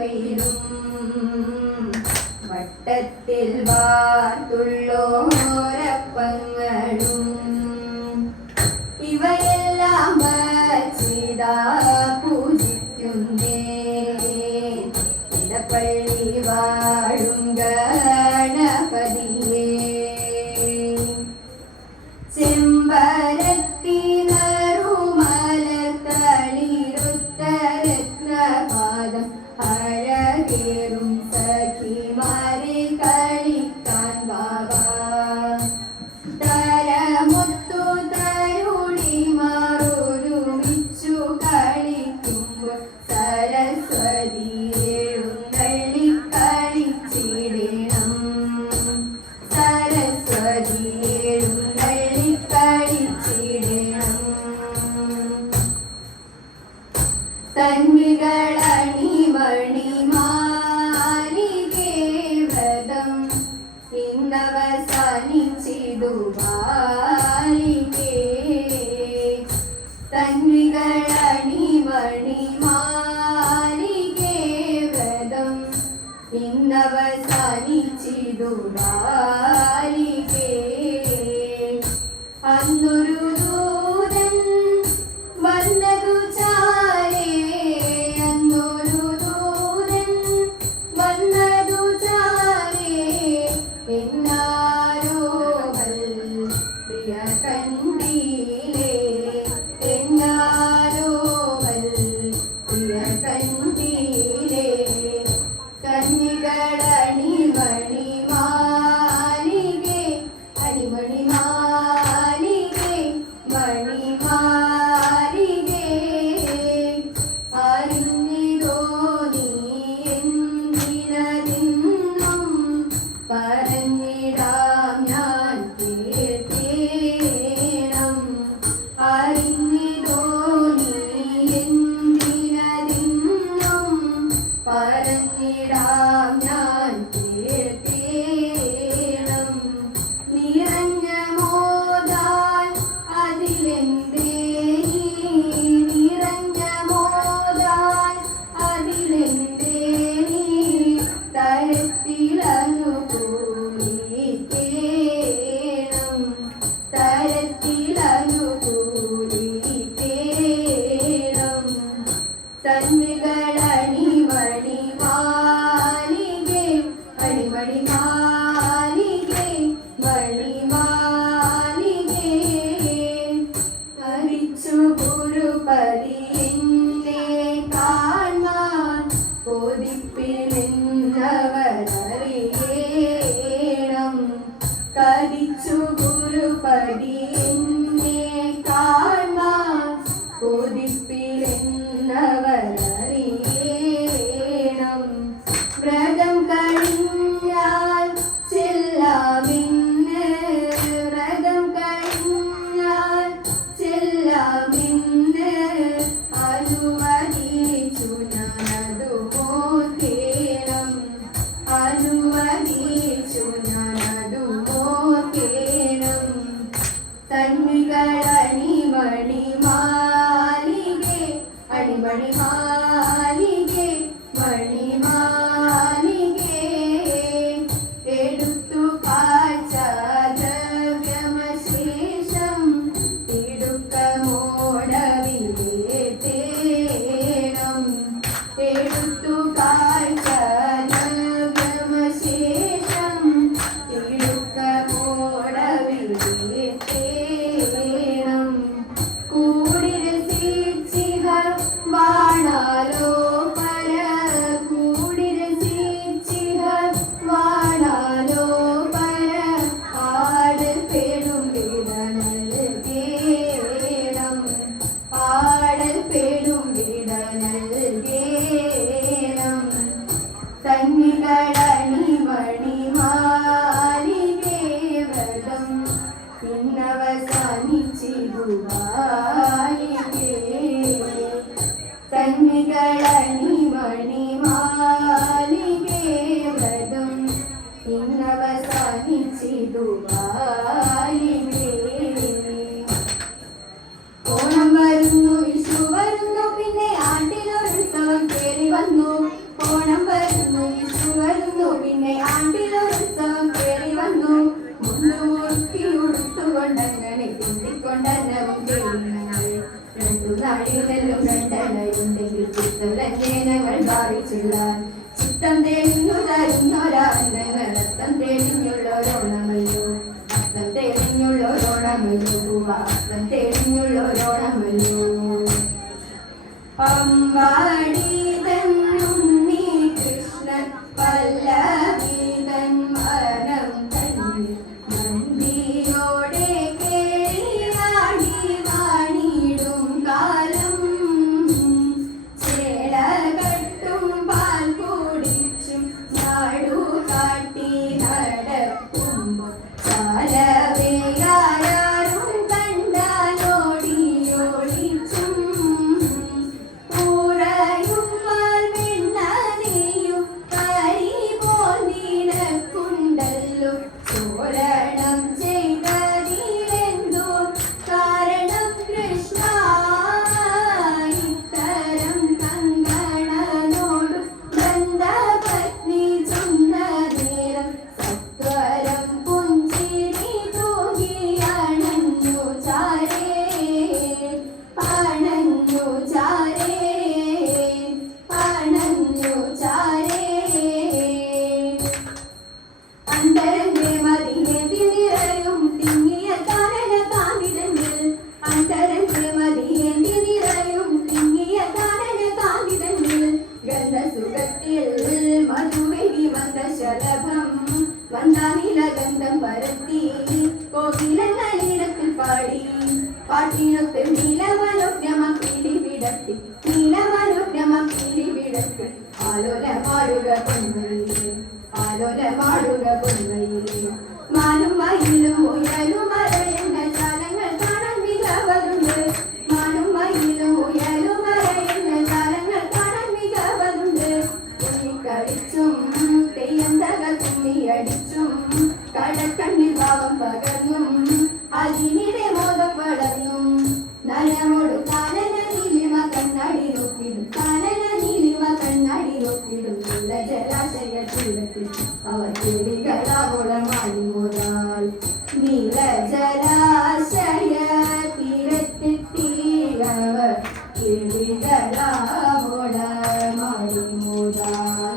നിലവിലും വട്ടത്തിൽ വാർത്തുള്ളോരപ്പങ്ങളും ഇവയെല്ലാം വച്ചിതാ പൂജിക്കുന്നേ ഇടപ്പള്ളി വാഴും ഗണപതിയേ. ചെമ്പരത്തി നറുമലത്തളിരുത്ത രത്നപാദം അഴകേറും സഖിമാരെ കളിക്കാൻ ബാബാ. തരമുത്തു തരുണിമാരൊരുമിച്ചു കളിക്കുമ്പോൾ സരസ്വതി എഴുന്നള്ളി കളിച്ചിടണം. സരസ്വതി എഴുന്നള്ളി കളിച്ചിടണം. തന്മികളണിമണിമാലികേ വ്രതം ഇന്നവസാനിച്ചിതു ബാലികേ. തന്മികളണിമണിമാലികേ വ്രതം ഇന്നവസാനിച്ചിതു ബാലികേ. അന്നൊരു ദൂതൻ വന്നതു ചാരേ. അന്നൊരു ദൂതൻ വന്നതു ചാരേ. എന്നാരോ പ്രിയ കണ്ടീലേ. എന്നാരോ പ്രിയ കണ്ടീലേ. കന്യകളണിമണിമാലികേ അണിമണിമാലികേ മണിമാലികേ. അറിഞ്ഞിതോ നീ എന്തിനതെന്നും പറഞ്ഞിടാം ഞാൻ കേൾക്കേണം. അറിഞ്ഞിതോ നീ എന്തിനതെന്നും പറഞ്ഞിടാം ഞാൻ കേൾക്കേണം. നിറഞ്ഞ മോദാൽ അതിലെന്തേ നീ. നിറഞ്ഞ മോദാൽ അതിലെന്തേ നീ. തരത്തിലനുകൂലിക്കേണം. തരത്തിലനുകൂലിക്കേണം. തന്മികളണിമണിമാലികേ അണിമണിമാലികേ മണിമാലികേ. ഹരിച്ചു ഗുരുപതി എന്നെ കാണാൻ കൊതിപ്പിലെന്നവരറിയണം. കരിച്ചു ഗുരുപതി എന്നെ കാണാൻ കൊതിപ്പിലെന്നവരറിയണം. വ്രതം കഴിഞ്ഞാൽ ചെല്ലാമിന്ന്. വ്രതം കഴിഞ്ഞാൽ ചെല്ലാമിന്ന്. അനുവദിച്ചു ഞാനതു ഓർക്കേണം. അനുവദിച്ചു ഞാനതു ഓർക്കേണം. തന്മികളണിമണിമാലികേ അണിമണിമാലികേ മണിമാലികേ. എടുത്തു കാഴ്ച ദ്രവ്യമശേഷം തിടുക്കമോടവിലേറ്റേണം. എടുത്തു കാഴ്ച ദ്രവ്യമശേഷം തിടുക്കമോടവിലേറ്റേണം. കൂടി രസിച്ചിഹ വാണാലോ പര. കൂടി രസിച്ചിഹ വാണാലോ പര. ആടൽ പെടും വിട നൽകേണം. ആടൽ പെടും വിട നൽകേണം. തന്മികളണിമണിമാലികേ വ്രതം ഇന്നവസാനിച്ചിതു ബാലികേ. തന്മികളണിമണിമാലികേ വ്രതം ഇന്നവസാനിച്ചിതു ബാലികേ. ഓണം വരുന്നു, വിഷു വരുന്നു, പിന്നെ ആണ്ടിലൊരുത്സവം കേറി വന്നു. ഓണം വരുന്നു വിഷു വരുന്നു പിന്നെ ആണ്ടിലൊരുത്സവം കേറി വന്നു മുണ്ടുമുറുക്കി ഉടുത്തുകൊണ്ടങ്ങനെ തുണ്ടിക്കൊണ്ടന്നവും തേടിനങ്ങൾ രണ്ടു നാടിനെല്ലും രണ്ടണയുണ്ടെങ്കിൽ ചിത്തലഞ്ജനങ്ങൾ ഭാവിച്ചുള്ള ചിത്തം തെളിഞ്ഞു തരുന്നൊരാനങ്ങൾ അത്തം തെളിഞ്ഞുള്ളൊരോണമല്ലോ അത്തം തെളിഞ്ഞുള്ളൊരോണമല്ലോ അത്തം തെളിഞ്ഞുള്ളൊരോണമല്ലോ അമ്പാടിതൻ ഉണ്ണി കൃഷ്ണൻ പല്ലവീതൻ മനം തന്നെ മന്ദിരോടെ കേളിയാടി വാണിടും കാലം ചേലകട്ടും പാൽ കുടിച്ചും നാടു കാട്ടി നടക്കുമ്പോൾ ചാലവേയാരും കണ്ടാലോടിയോടിച്ചും പൂറയുമ്പോൾ വെണ്ണനെയും കരി പോൽ നിനക്കുണ്ടല്ലോ ചോരണം ചെയ്തതിലെന്തോ കാരണം കൃഷ്ണ ഇത്തരം കങ്കണനോടും ബന്ധപത്നി ചൊന്ന നേരം സത്വരം പുഞ്ചിരി തൂകിയണഞ്ഞു ചാരേ അണഞ്ഞു ചാരേ അണഞ്ഞു ചാരേ അന്തരന്റെ മതിയേന്തി നിറയും തിങ്ങിയ കാനന കാന്തിതങ്ങൾ അന്തരന്റെ മതിയേന്തി നിറയും തിങ്ങിയ കാനന കാന്തിതങ്ങൾ ഗന്ധസുഖത്തിൽ മധുവരി മന്ദശലഭം വന്ദാനിലഗന്ധം പരത്തി കോകിലങ്ങളിടത്തിൽ പാടി പാട്ടിനൊത്ത് നീലമനുജ്ഞമ കിളി വിടത്തി നീലമനുജ്ഞമ കിളി വിടത്തി ആലോല മാടുക പൊന്മയിലെ ആലോല മാടുക പൊന്മയിലെ മാനും മയിലും ഉയലും മറയുന്ന ജാലങ്ങൾ കാണാൻ മികവതുണ്ട് മാനും മയിലും ഉയലും മറയുന്ന ജാലങ്ങൾ കാണാൻ മികവതുണ്ട് കുഞ്ഞിക്കളിച്ചും തെയ്യന്തകൾ കുമ്മിയടിച്ചും കടക്കണ്ണിൽ ഭാവം പകർന്നും അതിനിടെ മോദം വളർന്നും നനമോട് കാനന നീലിമ കണ്ണാടി നോക്കിടും കാനന നീലിമ കണ്ണാടി നോക്കിടും നീല ജലാശയ തീരത്തിൽ അവർ കിളികളാവോളമാടി മോതാൽ നീല ജലാശയ തീരത്തെത്തിയവർ കിളികളാവോളമാടി മോതാൽ